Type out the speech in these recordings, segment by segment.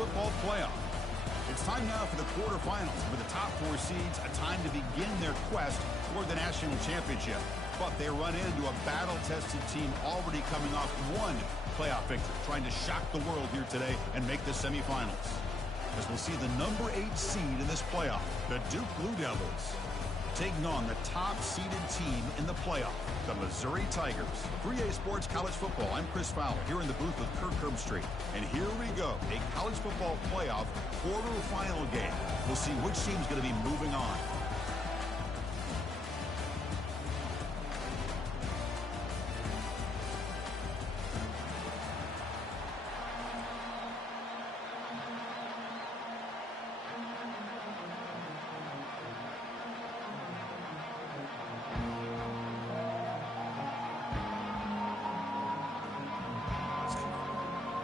Football Playoff. It's time now for the quarterfinals, with the top 4 seeds a time to begin their quest toward the national championship. But they run into a battle-tested team already coming off one playoff victory, trying to shock the world here today and make the semifinals. As we'll see the number 8 seed in this playoff, the Duke Blue Devils, taking on the top-seeded team in the playoff, the Missouri Tigers. 3A Sports College Football, I'm Chris Fowler, here in the booth with Kirk Herbstreit. And here we go, a college football playoff quarterfinal game. We'll see which team's going to be moving on.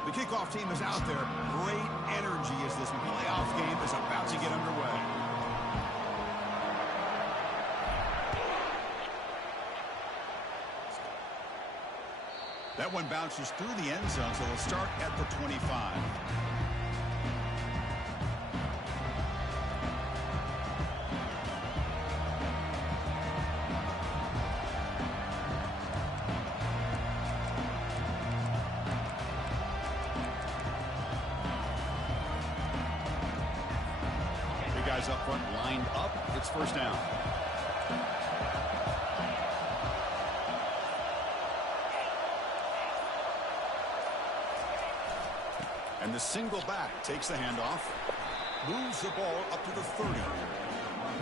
The kickoff team is out there. Great energy as this playoff game is about to get underway. That one bounces through the end zone, so they'll start at the 25. Guys up front lined up. It's first down. And the single back takes the handoff. Moves the ball up to the 30.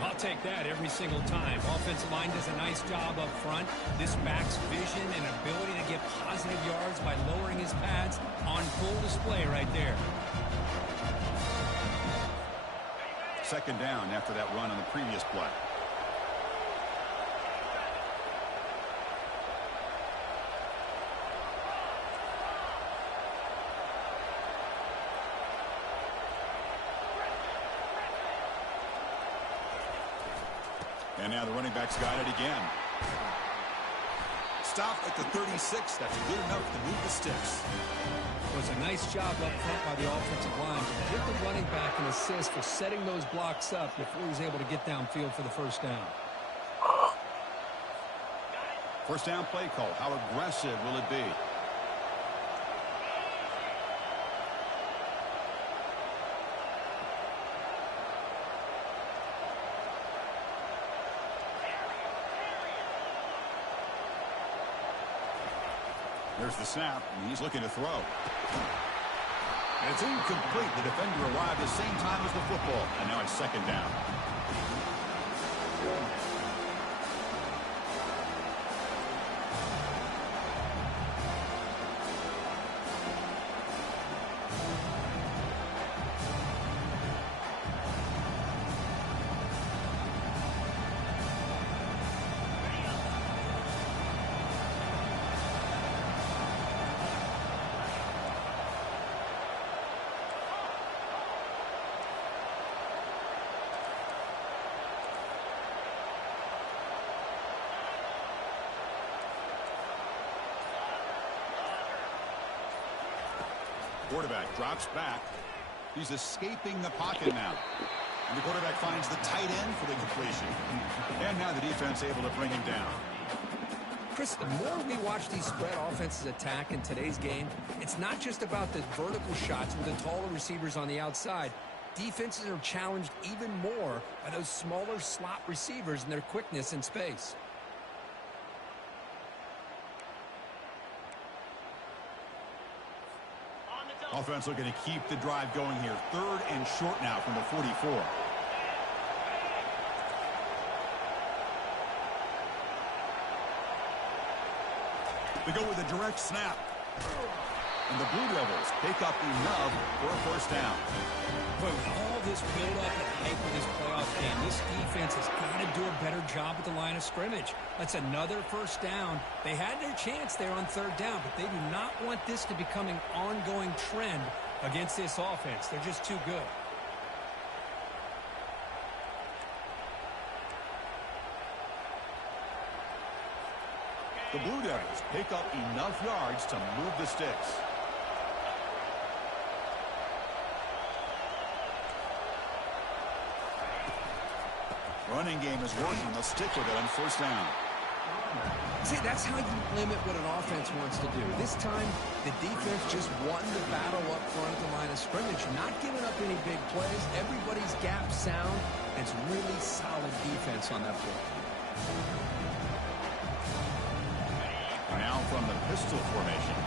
I'll take that every single time. Offensive line does a nice job up front. This back's vision and ability to get positive yards by lowering his pads on full display right there. Second down after that run on the previous play. And now the running back's got it again. Stop at the 36. That's good enough to move the sticks. It was a nice job up front by the offensive line to give the running back an assist for setting those blocks up before he was able to get downfield for the first down. First down play call. How aggressive will it be? There's the snap, and he's looking to throw. And it's incomplete. The defender arrived at the same time as the football, and now it's second down. Quarterback drops back. He's escaping the pocket now. And the quarterback finds the tight end for the completion. And now the defense able to bring him down. Chris, the more we watch these spread offenses attack in today's game, it's not just about the vertical shots with the taller receivers on the outside. Defenses are challenged even more by those smaller slot receivers and their quickness in space. Offense looking to keep the drive going here. Third and short now from the 44. They go with a direct snap. And the Blue Devils pick up enough for a first down. But with all this build-up and hype of this playoff game, this defense has got to do a better job at the line of scrimmage. That's another first down. They had their chance there on third down, but they do not want this to become an ongoing trend against this offense. They're just too good. The Blue Devils pick up enough yards to move the sticks. Running game is working. They'll stick with it on first down. See, that's how you limit what an offense wants to do. This time, the defense just won the battle up front at the line of scrimmage, not giving up any big plays. Everybody's gap sound. It's really solid defense on that play. Now from the pistol formation.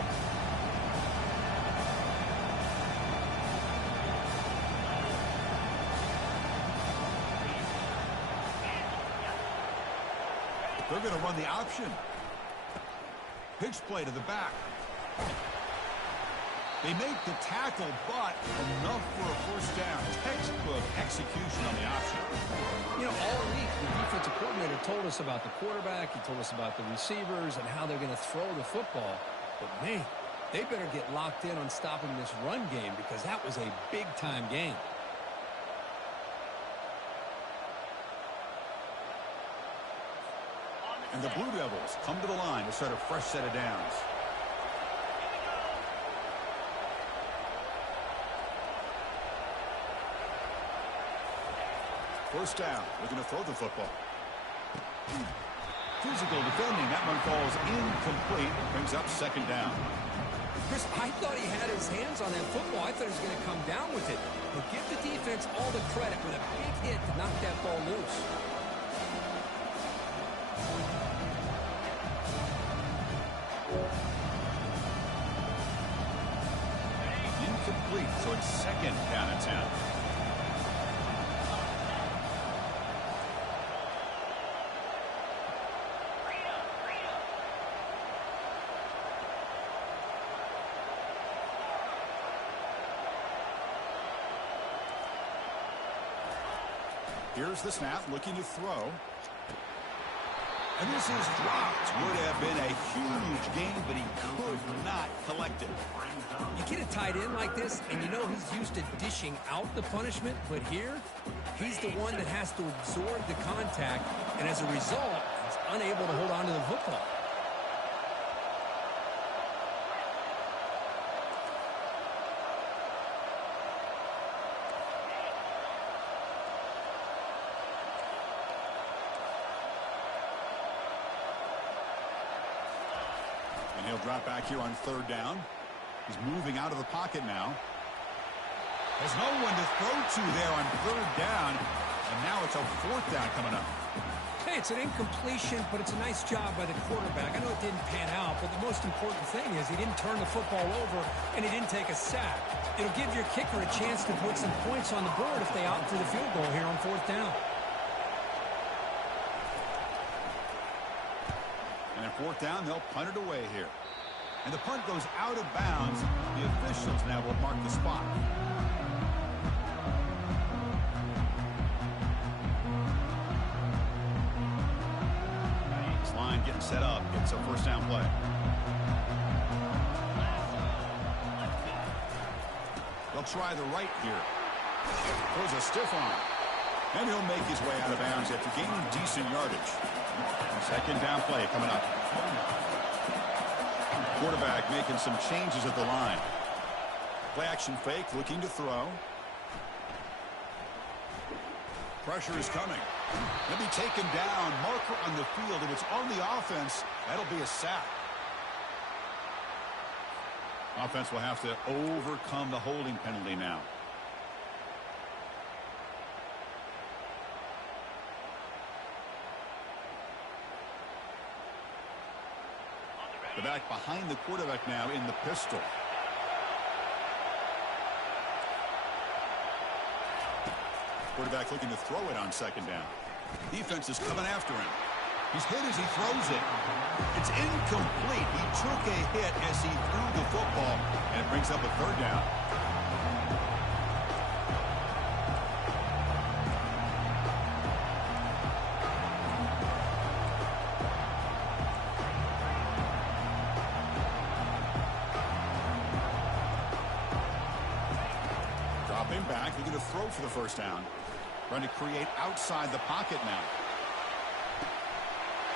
They're going to run the option. Pitch play to the back. They make the tackle, but enough for a first down. Textbook execution on the option. You know, all week, the defensive coordinator told us about the quarterback. He told us about the receivers and how they're going to throw the football. But, man, they better get locked in on stopping this run game because that was a big-time game. And the Blue Devils come to the line to start a fresh set of downs. First down. We're going to throw the football. Physical defending. That one falls incomplete. Brings up second down. Chris, I thought he had his hands on that football. I thought he was going to come down with it. But give the defense all the credit with a big hit to knock that ball loose. Incomplete, so it's second down and 10. Here's the snap, looking to throw. And this is dropped. Would have been a huge gain, but he could not collect it. You get a tight end like this, and you know he's used to dishing out the punishment, but here, he's the one that has to absorb the contact, and as a result, he's unable to hold on to the football. He'll drop back here on third down. He's moving out of the pocket now. There's no one to throw to there on third down. And now it's a fourth down coming up. Hey, it's an incompletion, but it's a nice job by the quarterback. I know it didn't pan out, but the most important thing is he didn't turn the football over and he didn't take a sack. It'll give your kicker a chance to put some points on the board if they opt for the field goal here on fourth down. And at fourth down, they'll punt it away here. And the punt goes out of bounds. The officials now will mark the spot. This line getting set up. It's a first down play. They'll try the right here. Throws a stiff arm. And he'll make his way out of bounds after gaining decent yardage. Second down play coming up. Quarterback making some changes at the line. Play action fake, looking to throw. Pressure is coming. He'll be taken down. Marker on the field. If it's on the offense, that'll be a sack. Offense will have to overcome the holding penalty now. The back behind the quarterback now in the pistol. Quarterback looking to throw it on second down. Defense is coming after him. He's hit as he throws it. It's incomplete. He took a hit as he threw the football, and it brings up a third down. Dropping back, looking to throw for the first down. Trying to create outside the pocket now.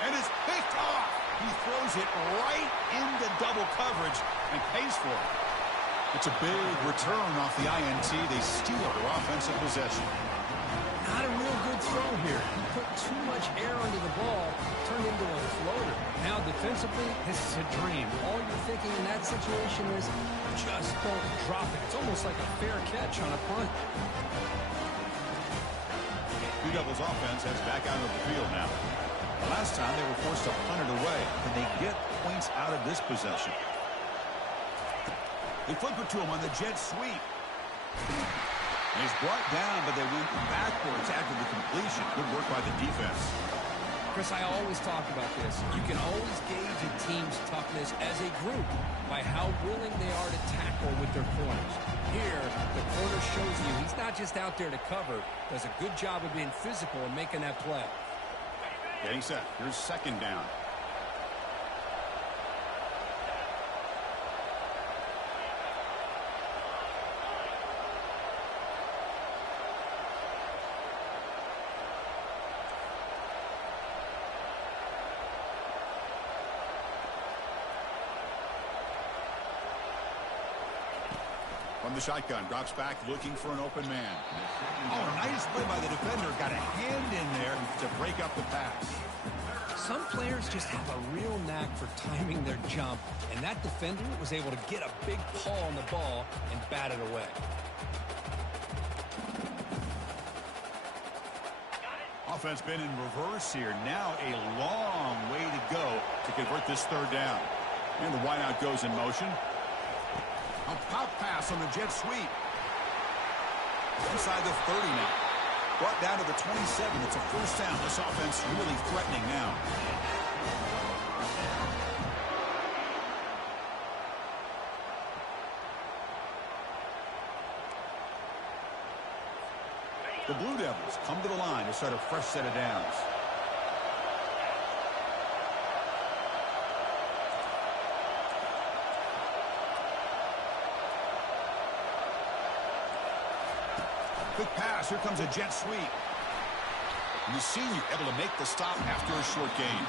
And it's picked off. He throws it right into double coverage and pays for it. It's a big return off the INT. They steal their offensive possession. Not a real good throw here. He put too much air under the ball, turned into a floater. Now defensively, this is a dream. All you're thinking in that situation is just don't drop it. It's almost like a fair catch on a punt. Blue Devils offense heads back out of the field now. The last time they were forced to punt it away. Can they get points out of this possession? They flip it to him on the jet sweep. He's brought down, but they went backwards after the completion. Good work by the defense. Chris, I always talk about this. You can always gauge a team's toughness as a group by how willing they are to tackle with their corners. Here, the corner shows you he's not just out there to cover, does a good job of being physical and making that play. Getting set. Here's second down. From the shotgun, drops back looking for an open man. Oh, nice play by the defender. Got a hand in there to break up the pass. Some players just have a real knack for timing their jump, and that defender was able to get a big paw on the ball and bat it away. Offense been in reverse here. Now a long way to go to convert this third down. And the wideout goes in motion. A pop pass on the jet sweep. Inside the 30 now. Brought down to the 27. It's a first down. This offense really threatening now. The Blue Devils come to the line to start a fresh set of downs. Quick pass. Here comes a jet sweep. And the senior able to make the stop after a short gain.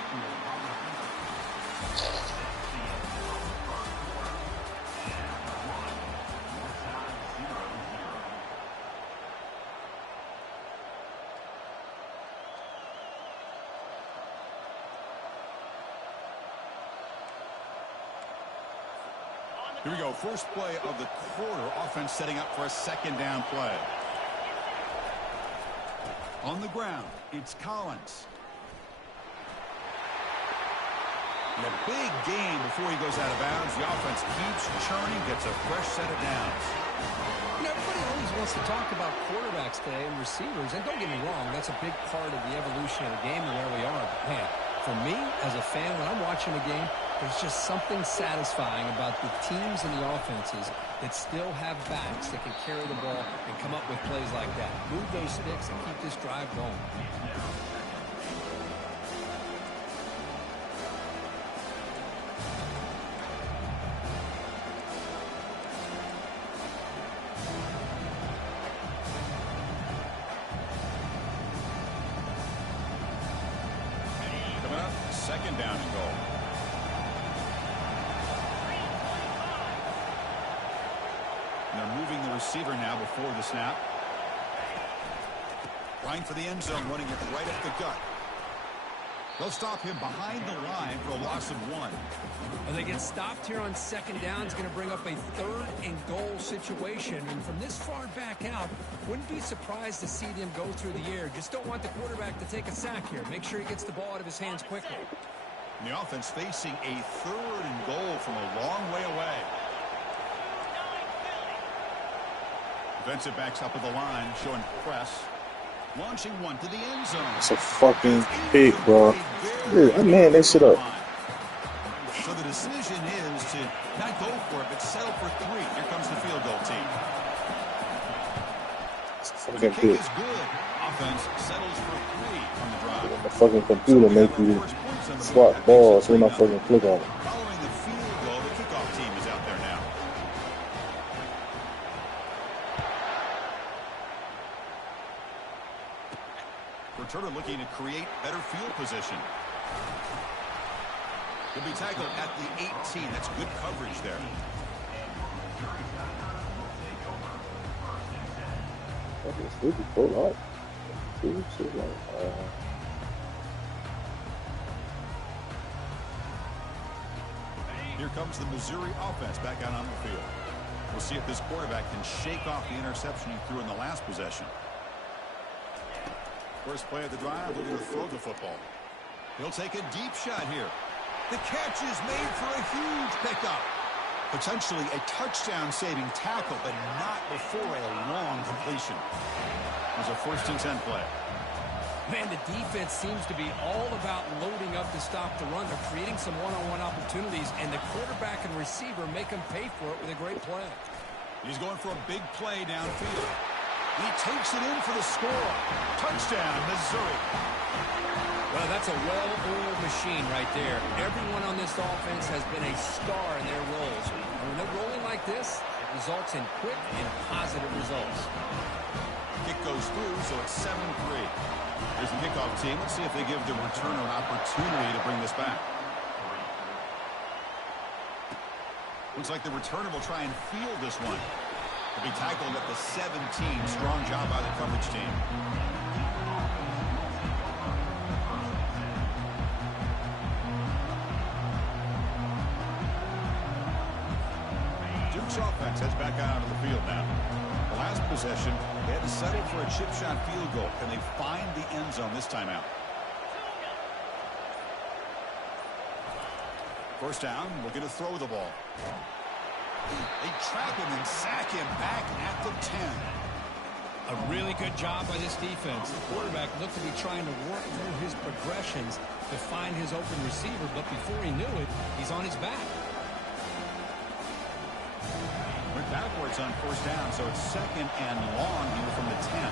Here we go. First play of the quarter. Offense setting up for a second down play. On the ground, it's Collins. And a big gain before he goes out of bounds. The offense keeps churning, gets a fresh set of downs. You know, everybody always wants to talk about quarterbacks today and receivers, and don't get me wrong, that's a big part of the evolution of the game and where we are. But, man, for me, as a fan, when I'm watching a game, there's just something satisfying about the teams and the offenses that still have backs that can carry the ball and come up with plays like that. Move those sticks and keep this drive going. Coming up, second down and goal. They're moving the receiver now before the snap. Line for the end zone, running it right at the gut. They'll stop him behind the line for a loss of 1. Well, they get stopped here on second down. It's going to bring up a third and goal situation. And from this far back out, wouldn't be surprised to see them go through the air. Just don't want the quarterback to take a sack here. Make sure he gets the ball out of his hands quickly. And the offense facing a third and goal from a long way away. Defensive backs up at the line, showing press. Launching one to the end zone. It's a fucking pick, bro. Yeah, I man that shit up. So the decision is to not go for it, but settle for 3. Here comes the field goal team. It's a The fucking kick pick. is good. Offense settles for 3 on the drive. The fucking computer make you swap balls when I fucking click on it. Following the field goal, the kickoff team is out there now. Returner looking to create better field position. He'll be tackled at the 18. That's good coverage there. Fucking stupid, pull out. Chiefs is like, Here comes the Missouri offense back out on the field. We'll see if this quarterback can shake off the interception he threw in the last possession. First play of the drive, we're going to throw the football. He'll take a deep shot here. The catch is made for a huge pickup. Potentially a touchdown-saving tackle, but not before a long completion. There's a 1st and 10 play. Man, the defense seems to be all about loading up to stop the run. They're creating some one-on-one opportunities, and the quarterback and receiver make them pay for it with a great play. He's going for a big play downfield. He takes it in for the score. Touchdown, Missouri. Well, that's a well-oiled machine right there. Everyone on this offense has been a star in their roles. And when they're rolling like this, it results in quick and positive results. Kick goes through, so it's 7-3. Here's the kickoff team. Let's see if they give the returner an opportunity to bring this back. Looks like the returner will try and field this one. He'll be tackled at the 17. Strong job by the coverage team. Duke's offense heads back out onto the field now. The last possession, they had to settle for a chip shot field goal. Can they find the end zone this time out? First down, we're going to throw the ball. They trap him and sack him back at the 10. A really good job by this defense. The quarterback looked to be trying to work through his progressions to find his open receiver, but before he knew it, he's on his back. Went backwards on 1st down, so it's 2nd and long here from the 10.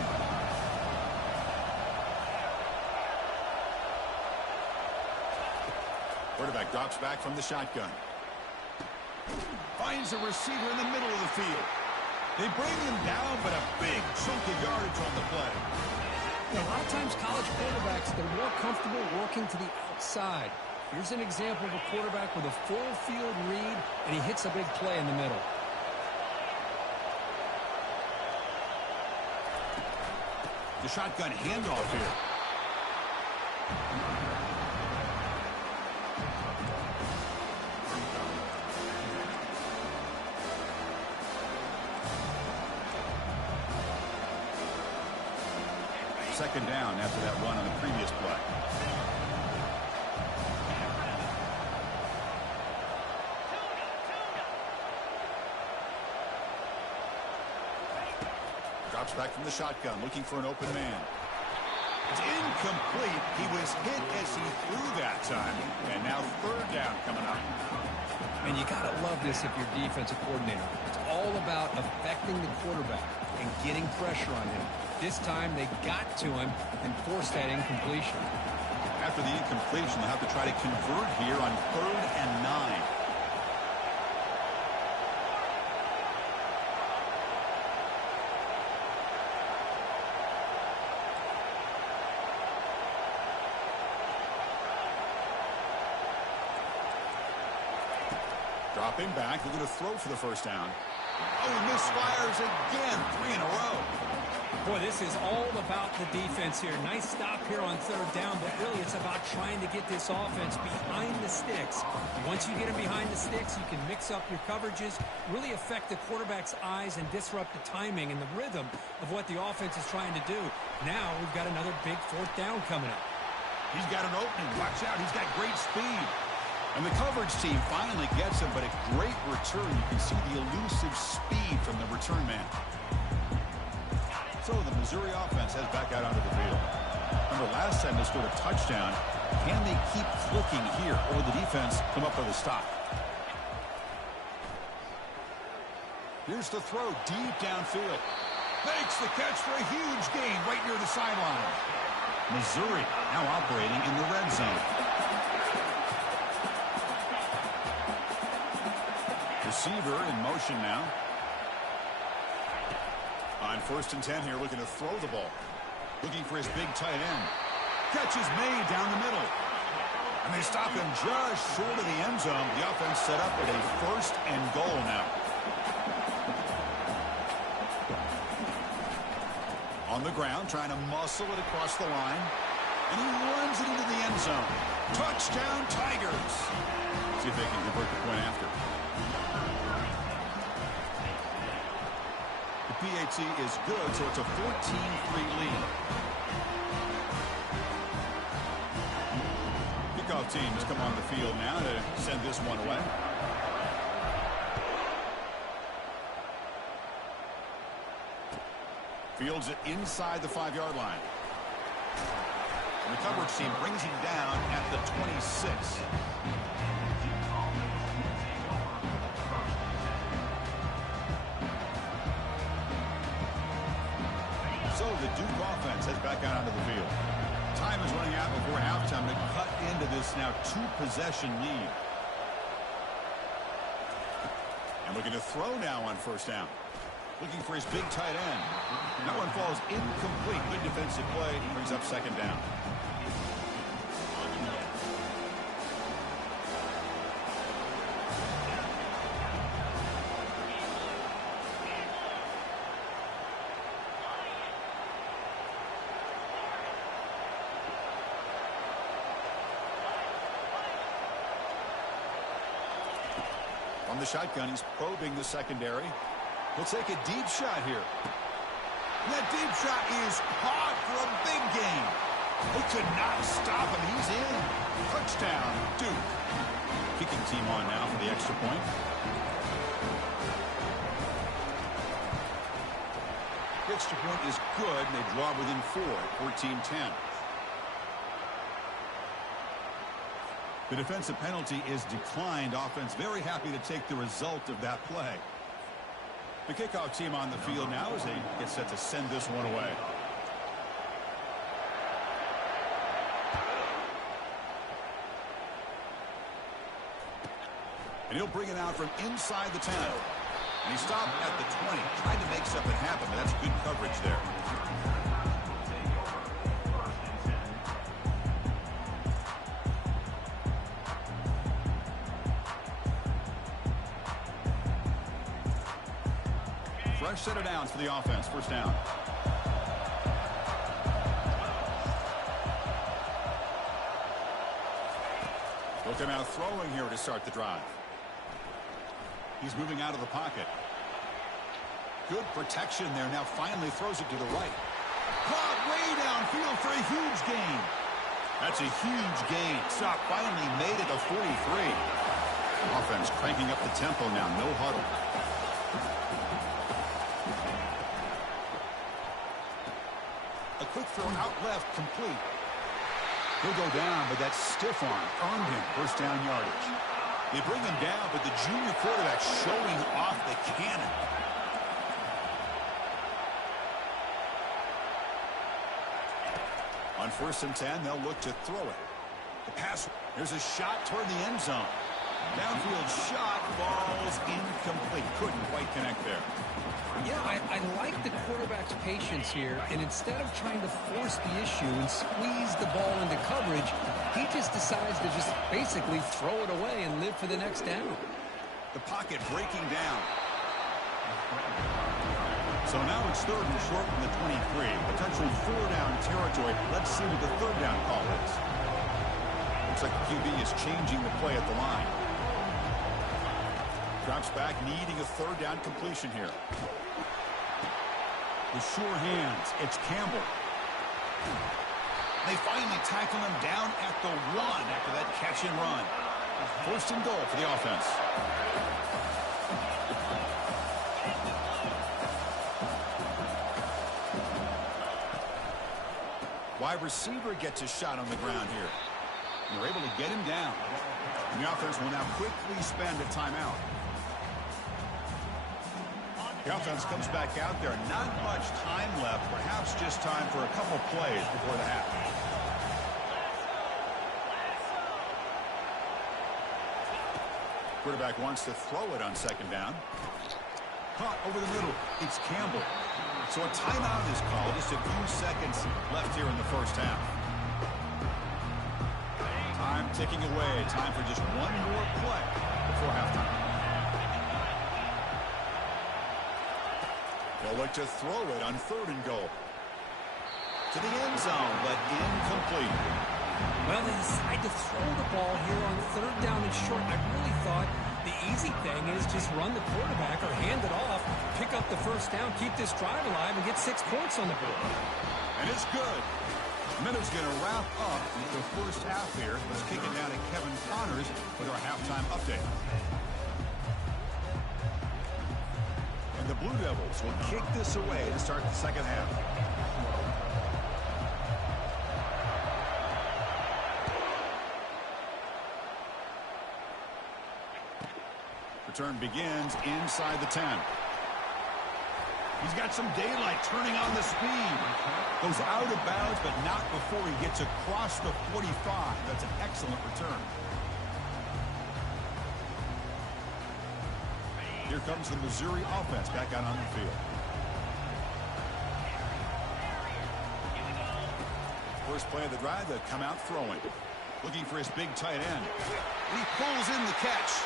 Quarterback drops back from the shotgun. Finds a receiver in the middle of the field. They bring him down, but a big chunk of yardage on the play. A lot of times college quarterbacks, they're more comfortable working to the outside. Here's an example of a quarterback with a full field read, and he hits a big play in the middle. The shotgun handoff here. Second down after that run on the previous play. Drops back from the shotgun, looking for an open man. It's incomplete. He was hit as he threw that time. And now 3rd down coming up. And you got to love this if you're defensive coordinator. It's all about affecting the quarterback and getting pressure on him. This time they got to him and forced that incompletion. After the incompletion, they'll have to try to convert here on 3rd and 9. Dropping back, they're going to throw for the 1st down. Oh, he misfires again, 3 in a row. Boy, this is all about the defense here. Nice stop here on 3rd down, but really it's about trying to get this offense behind the sticks. Once you get them behind the sticks, you can mix up your coverages, really affect the quarterback's eyes and disrupt the timing and the rhythm of what the offense is trying to do. Now we've got another big 4th down coming up. He's got an opening. Watch out. He's got great speed. And the coverage team finally gets him, but a great return. You can see the elusive speed from the return man. So the Missouri offense heads back out onto the field. Remember, last time they scored a touchdown. Can they keep clicking here, or will the defense come up with a stop? Here's the throw deep downfield. Makes the catch for a huge gain right near the sideline. Missouri now operating in the red zone. Receiver in motion now. On 1st and 10 here, looking to throw the ball. Looking for his big tight end. Catch is made down the middle. And they stop him just short of the end zone. The offense set up with a 1st and goal now. On the ground, trying to muscle it across the line. And he runs it into the end zone. Touchdown, Tigers. See if they can convert the point after. The PAT is good, so it's a 14-3 lead. Kickoff team has come on the field now to send this one away. Fields it inside the 5-yard line. And the coverage team brings him down at the 26. So the Duke offense heads back out onto the field. Time is running out before halftime to cut into this now 2-possession lead. And looking to throw now on first down. Looking for his big tight end. That one falls incomplete. Good defensive play. Brings up second down. On the shotgun, he's probing the secondary. He'll take a deep shot here. And that deep shot is caught for a big gain. They could not stop him. He's in. Touchdown, Duke. Kicking team on now for the extra point. The extra point is good, and they draw within 4, 14-10. The defensive penalty is declined. Offense very happy to take the result of that play. The kickoff team on the field now as they get set to send this one away. And he'll bring it out from inside the 10. And he stopped at the 20. Tried to make something happen, but that's good coverage there. Fresh set of downs for the offense. First down. Look at now throwing here to start the drive. He's moving out of the pocket. Good protection there. Now finally throws it to the right. Caught way downfield for a huge gain. That's a huge gain. Stop finally made it to 43. Offense cranking up the tempo now. No huddle. A quick throw out left, complete. He'll go down, but that stiff arm earned him first down yardage. They bring him down, but the junior quarterback showing off the cannon. On 1st and 10, they'll look to throw it. The pass, there's a shot toward the end zone. Downfield shot falls incomplete. Couldn't quite connect there. Yeah, I like the quarterback's patience here, and instead of trying to force the issue and squeeze the ball into coverage, he just decides to just basically throw it away and live for the next down. The pocket breaking down. So now it's 3rd and short from the 23. Potential 4-down territory. Let's see what the 3rd down call is. Looks like the QB is changing the play at the line. Drops back, needing a 3rd down completion here. With sure hands, it's Campbell. They finally tackle him down at the 1 after that catch and run. 1st and goal for the offense. Wide receiver gets a shot on the ground here. And they're able to get him down. And the offense will now quickly spend a timeout. The offense comes back out there. Not much time left. Perhaps just time for a couple plays before the half. Quarterback wants to throw it on 2nd down. Caught over the middle. It's Campbell. So a timeout is called. Just a few seconds left here in the first half. Time ticking away. Time for just one more play before halftime. They'll look to throw it on 3rd and goal. to the end zone, but incomplete. Well, they decide to throw the ball here on third down and short. I really thought the easy thing is just run the quarterback or hand it off, pick up the first down, keep this drive alive, and get 6 points on the board. And it's good. Mizzz going to wrap up the first half here. Let's kick it down to Kevin Connors with our halftime update. And the Blue Devils will kick this away to start the second half. Return begins inside the 10. He's got some daylight, turning on the speed. Goes out of bounds, but not before he gets across the 45. That's an excellent return. Here comes the Missouri offense back out on the field. First play of the drive, they'll come out throwing. Looking for his big tight end. And he pulls in the catch.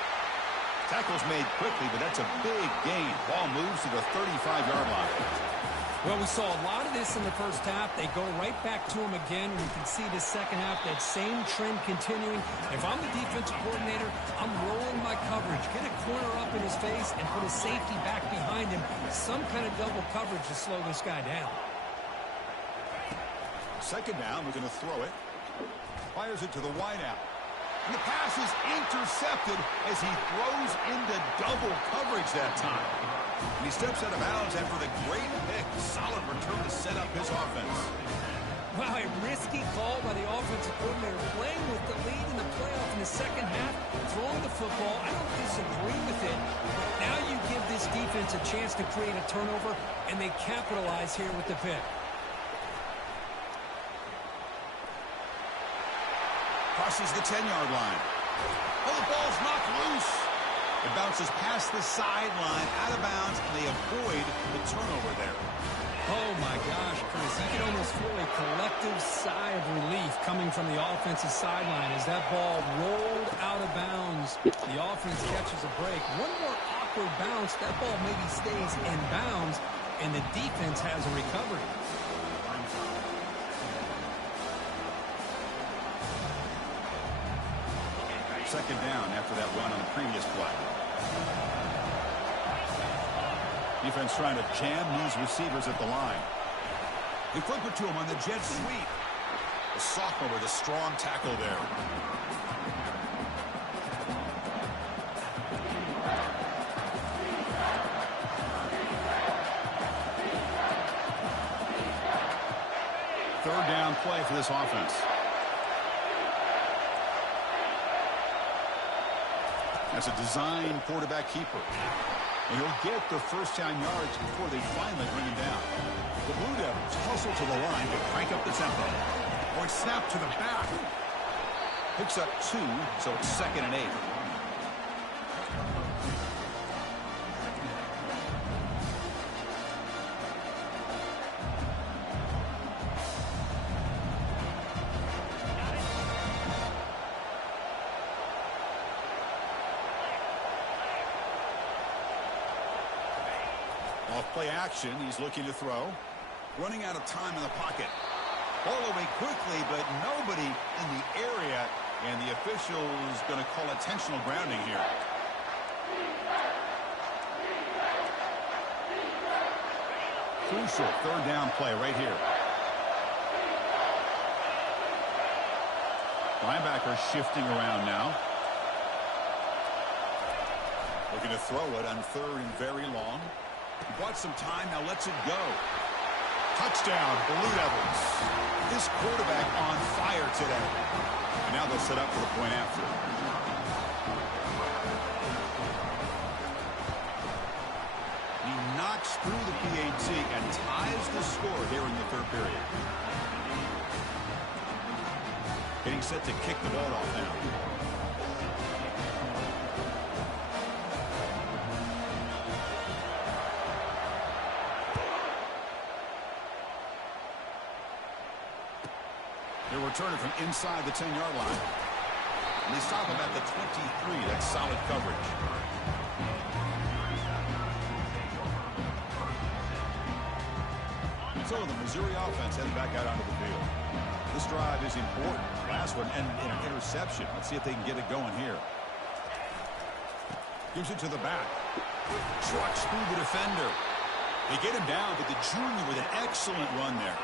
Tackle's made quickly, but that's a big gain. Ball moves to the 35-yard line. Well, we saw a lot of this in the first half. They go right back to him again. We can see the second half, that same trend continuing. If I'm the defensive coordinator, I'm rolling my coverage. Get a corner up in his face and put a safety back behind him. Some kind of double coverage to slow this guy down. Second down, we're going to throw it. Fires it to the wideout. And the pass is intercepted as he throws into double coverage that time. And he steps out of bounds after the great pick. Solid return to set up his offense. Wow, a risky call by the offensive coordinator, playing with the lead in the playoff in the second half, throwing the football. I don't disagree with it, but now you give this defense a chance to create a turnover, and they capitalize here with the pick. Crosses the 10-yard line. Oh, the ball's knocked loose. It bounces past the sideline, out of bounds, and they avoid the turnover there. Oh, my gosh, Chris. You can almost feel a collective sigh of relief coming from the offensive sideline as that ball rolled out of bounds. The offense catches a break. One more awkward bounce, that ball maybe stays in bounds, and the defense has a recovery. Second down after that run on the previous play. Defense trying to jam these receivers at the line. They flip it to him on the jet sweep. The sophomore with a strong tackle there. Third down play for this offense. That's a design quarterback keeper. And he'll get the first down yards before they finally bring him down. The Blue Devils hustle to the line to crank up the tempo. Or snap to the back. Picks up 2, so it's 2nd and 8. Off-play action, he's looking to throw. Running out of time in the pocket. Ball away quickly, but nobody in the area, and the official is going to call intentional grounding here. Crucial third down play right here. Linebacker shifting around now. Looking to throw it on third and very long. He bought some time, now lets it go. Touchdown, Blue Devils. This quarterback on fire today. And now they'll set up for the point after. He knocks through the PAT and ties the score here in the third period. Getting set to kick the ball off now. They're returning from inside the 10-yard line. And they stop him at the 23. That's solid coverage. So the Missouri offense heading back out onto the field. This drive is important. Last one and an interception. Let's see if they can get it going here. Gives it to the back. Trucks through the defender. They get him down, but the junior with an excellent run there.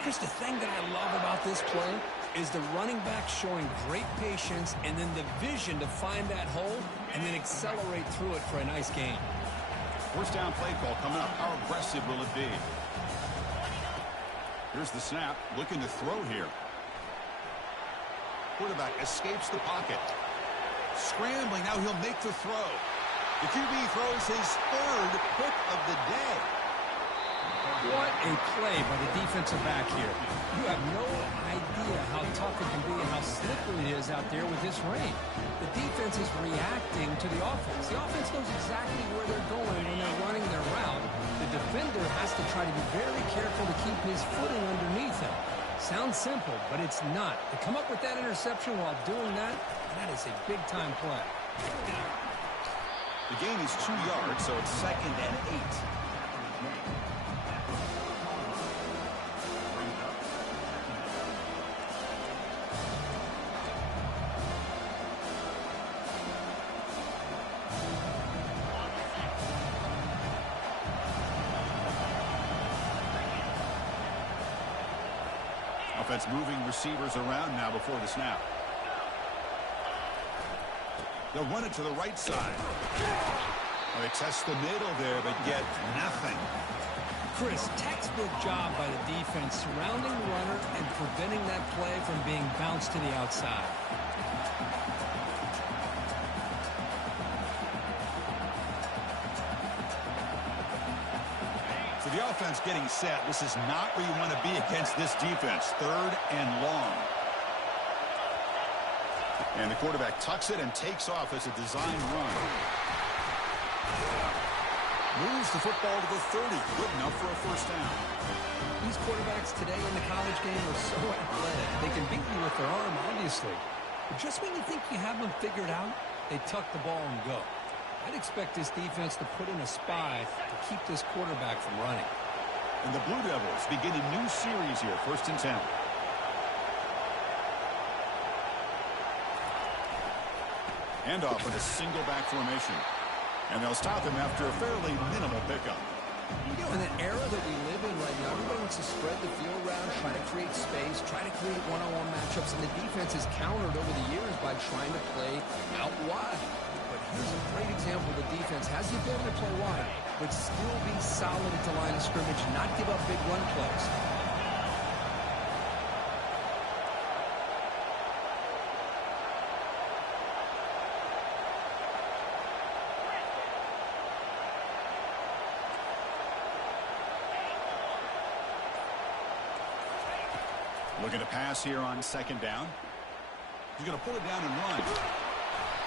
Chris, the thing that I love about this play is the running back showing great patience and then the vision to find that hole and then accelerate through it for a nice gain. First down play call coming up. How aggressive will it be? Here's the snap. Looking to throw here. Quarterback escapes the pocket. Scrambling. Now he'll make the throw. The QB throws his third pick of the day. What a play by the defensive back here. You have no idea how tough it can be and how slippery it is out there with this rain. The defense is reacting to the offense. The offense knows exactly where they're going when they're running their route. The defender has to try to be very careful to keep his footing underneath him. Sounds simple, but it's not. To come up with that interception while doing that, that is a big-time play. The gain is 2 yards, so it's 2nd and 8. Offense moving receivers around now before the snap. They'll run it to the right side. They test the middle there, but get nothing. Chris, textbook job by the defense surrounding the runner and preventing that play from being bounced to the outside. So the offense getting set. This is not where you want to be against this defense. 3rd and long. And the quarterback tucks it and takes off as a design run. Moves the football to the 30. Good enough for a first down. These quarterbacks today in the college game are so athletic. They can beat you with their arm, obviously. But just when you think you have them figured out, they tuck the ball and go. I'd expect this defense to put in a spy to keep this quarterback from running. And the Blue Devils begin a new series here. 1st and 10. Handoff in a single back formation. And they'll stop him after a fairly minimal pickup. You know, in the era that we live in right now, everybody wants to spread the field around, try to create space, try to create one-on-one matchups, and the defense is countered over the years by trying to play out wide. But here's a great example. The defense has the ability to play wide, but still be solid at the line of scrimmage, not give up big run plays. Looking to pass here on 2nd down. He's going to pull it down and run.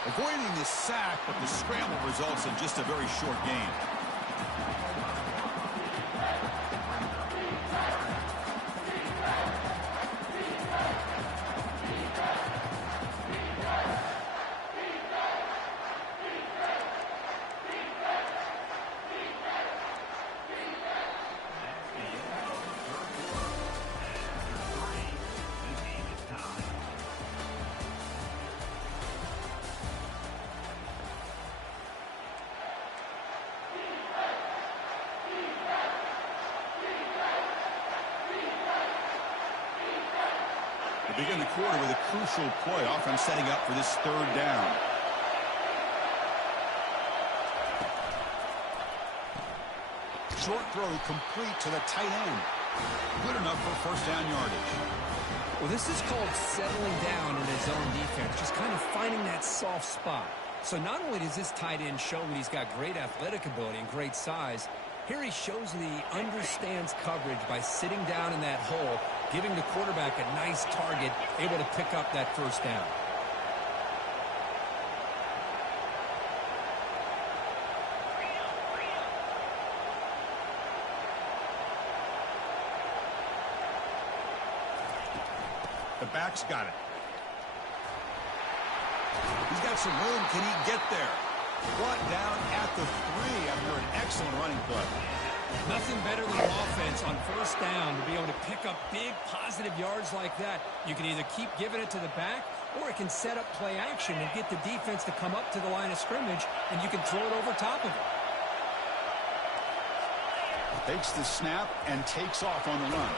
Avoiding the sack, but the scramble results in just a very short gain. Begin the quarter with a crucial play. Offense setting up for this 3rd down. Short throw complete to the tight end. Good enough for 1st down yardage. Well, this is called settling down in his own defense, just kind of finding that soft spot. So not only does this tight end show that he's got great athletic ability and great size, here he shows that he understands coverage by sitting down in that hole, giving the quarterback a nice target, able to pick up that 1st down. The back's got it. He's got some room. Can he get there? Brought down at the 3 after an excellent running play. Nothing better than offense on 1st first down to be able to pick up big positive yards like that. You can either keep giving it to the back, or it can set up play action and get the defense to come up to the line of scrimmage, and you can throw it over top of it. Takes the snap and takes off on the run.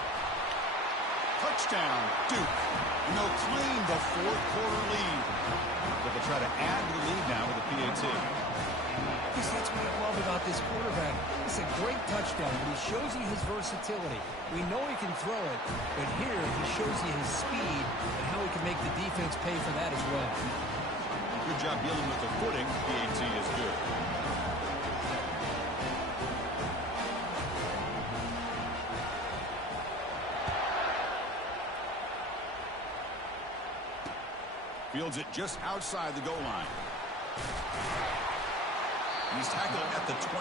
Touchdown, Duke. And they'll claim the fourth-quarter lead. But they'll try to add to the lead now with a PAT. Because that's what I love about this quarterback. It's a great touchdown, but he shows you his versatility. We know he can throw it, but here he shows you his speed and how he can make the defense pay for that as well. Good job dealing with the footing. PAT is good. Fields it just outside the goal line. He's tackled at the 21.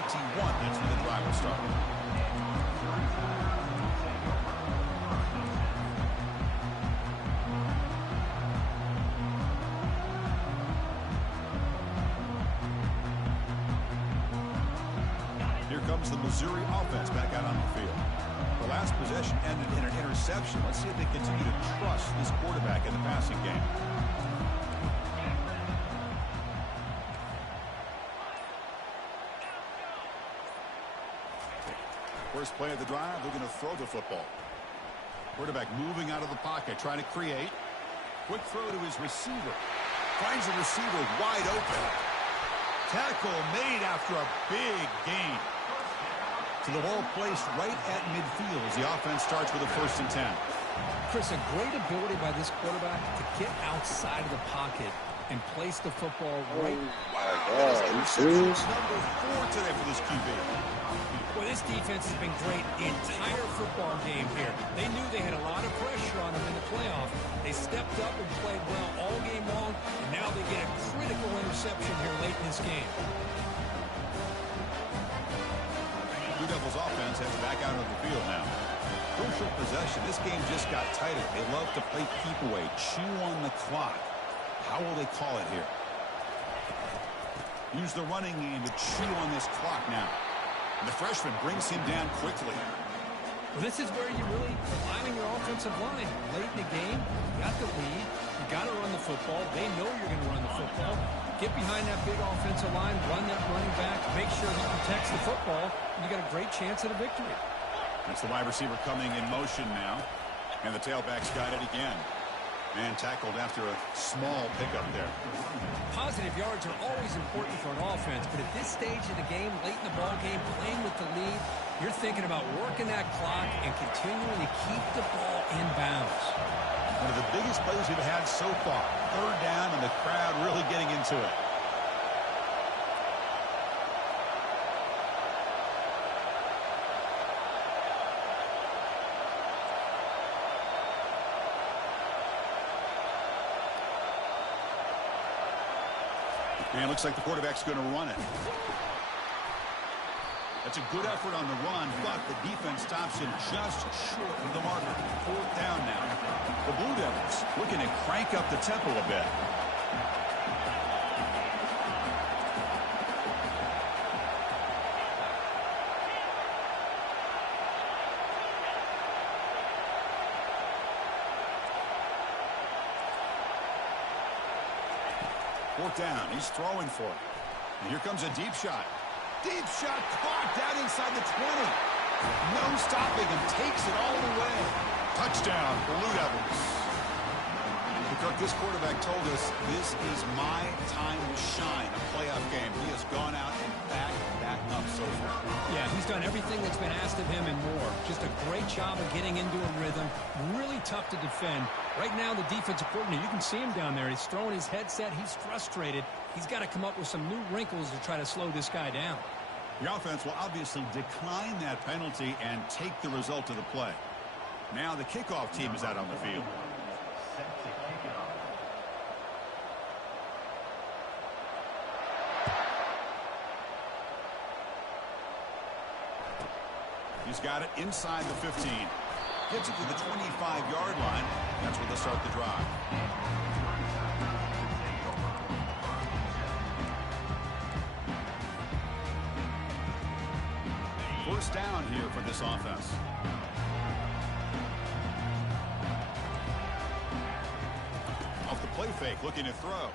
That's where the drive will start. Here comes the Missouri offense back out on the field. The last possession ended in an interception. Let's see if they continue to trust this quarterback in the passing game. First play of the drive, they're going to throw the football. Quarterback moving out of the pocket, trying to create. Quick throw to his receiver. Finds the receiver wide open. Tackle made after a big gain. So the ball placed right at midfield as the offense starts with a 1st and 10. Chris, a great ability by this quarterback to get outside of the pocket and place the football right. Wow, are you serious? Number 4 today for this QB. Well, this defense has been great the entire football game here. They knew they had a lot of pressure on them in the playoff. They stepped up and played well all game long, and now they get a critical interception here late in this game. Blue Devils offense heads back out of the field now. Crucial possession. This game just got tighter. They love to play keep away, chew on the clock. How will they call it here? Use the running game to chew on this clock now. And the freshman brings him down quickly. Well, this is where you really rely on your offensive line. Late in the game, you got the lead. You got to run the football. They know you're going to run the football. Get behind that big offensive line, run that running back, make sure he protects the football, and you got a great chance at a victory. That's the wide receiver coming in motion now. And the tailback's got it again. Man tackled after a small pickup there. Positive yards are always important for an offense, but at this stage of the game, late in the ball game, playing with the lead, you're thinking about working that clock and continuing to keep the ball in bounds. One of the biggest plays we've had so far. 3rd down and the crowd really getting into it. And it looks like the quarterback's going to run it. That's a good effort on the run, but the defense stops him just short of the marker. 4th down now. The Blue Devils looking to crank up the tempo a bit. Fourth down. He's throwing for it. And here comes a deep shot. Deep shot caught down inside the 20. No stopping him. Takes it all the way. Touchdown, Blue Devils. Kirk, this quarterback told us this is my time to shine. A playoff game. He has gone out and backed that up so far. Yeah, he's done everything that's been asked of him and more. Just a great job of getting into a rhythm. Really tough to defend. Right now, the defensive coordinator, you can see him down there. He's throwing his headset. He's frustrated. He's got to come up with some new wrinkles to try to slow this guy down. The offense will obviously decline that penalty and take the result of the play. Now the kickoff team is out on the field. He's got it inside the 15. Gets it to the 25-yard line. That's where they'll start the drive. First down here for this offense. fake, looking to throw.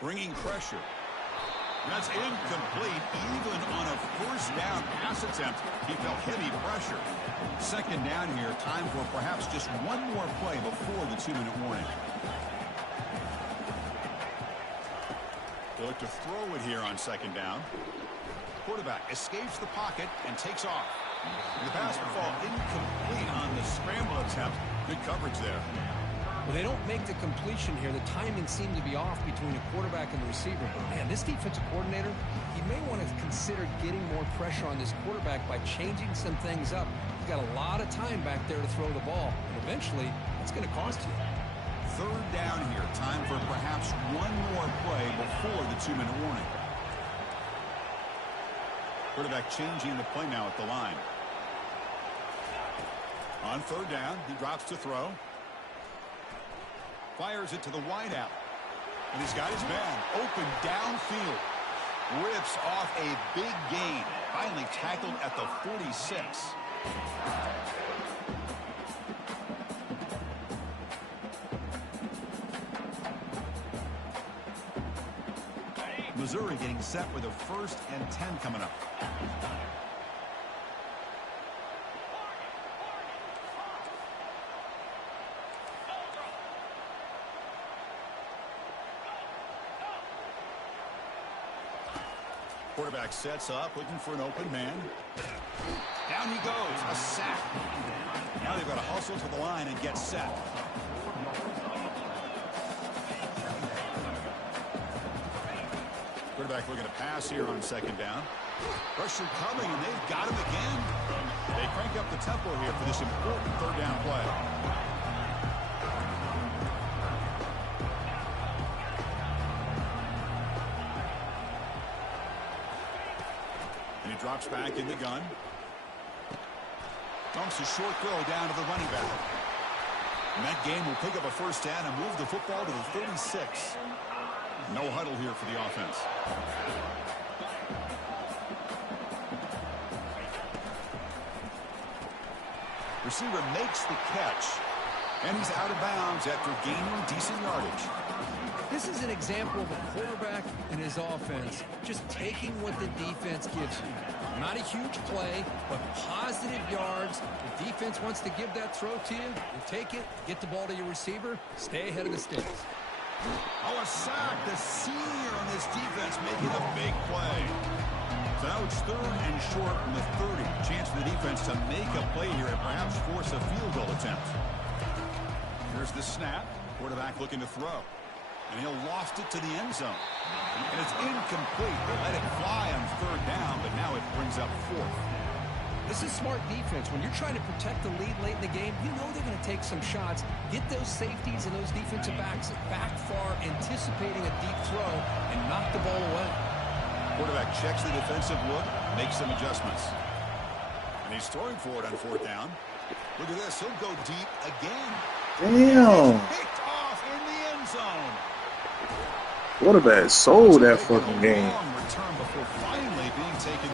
Bringing pressure. That's incomplete. Even on a first down pass attempt, he felt heavy pressure. Second down here, time for perhaps just one more play before the 2-minute warning. They look to throw it here on second down. Quarterback escapes the pocket and takes off. The pass will fall incomplete on the scramble attempt. Good coverage there. Well, they don't make the completion here. The timing seemed to be off between the quarterback and the receiver. But, man, this defensive coordinator, he may want to consider getting more pressure on this quarterback by changing some things up. He's got a lot of time back there to throw the ball. And eventually, it's going to cost you. Third down here. Time for perhaps one more play before the 2-minute warning. Quarterback changing the play now at the line. On third down, he drops to throw. Fires it to the wideout. And he's got his man open downfield. Rips off a big gain. Finally tackled at the 46. Missouri getting set with a 1st and 10 coming up. Quarterback sets up, looking for an open man. Down he goes, a sack. Now they've got to hustle to the line and get set. Quarterback looking to pass here on second down. Pressure coming, and they've got him again. They crank up the tempo here for this important third down play. And he drops back in the gun. Dumps a short throw down to the running back. And that game will pick up a first down and move the football to the 36. No huddle here for the offense. Receiver makes the catch, and he's out of bounds after gaining decent yardage. This is an example of a quarterback and his offense just taking what the defense gives you. Not a huge play, but positive yards. The defense wants to give that throw to you. You take it, get the ball to your receiver, stay ahead of the sticks. Oh, a sack. The senior on this defense making a big play. So now it's 3rd and short from the 30. Chance for the defense to make a play here and perhaps force a field goal attempt. Here's the snap. Quarterback looking to throw. And he'll loft it to the end zone. And it's incomplete. They let it fly on 3rd down, but now it brings up 4th. This is smart defense. When you're trying to protect the lead late in the game, you know they're going to take some shots, get those safeties and those defensive backs back far, anticipating a deep throw, and knock the ball away. Quarterback checks the defensive look, makes some adjustments. And he's throwing for it on 4th down. Look at this. He'll go deep again. Damn. Picked off in the end zone. Quarterback sold that fucking game. Long return before finally being taken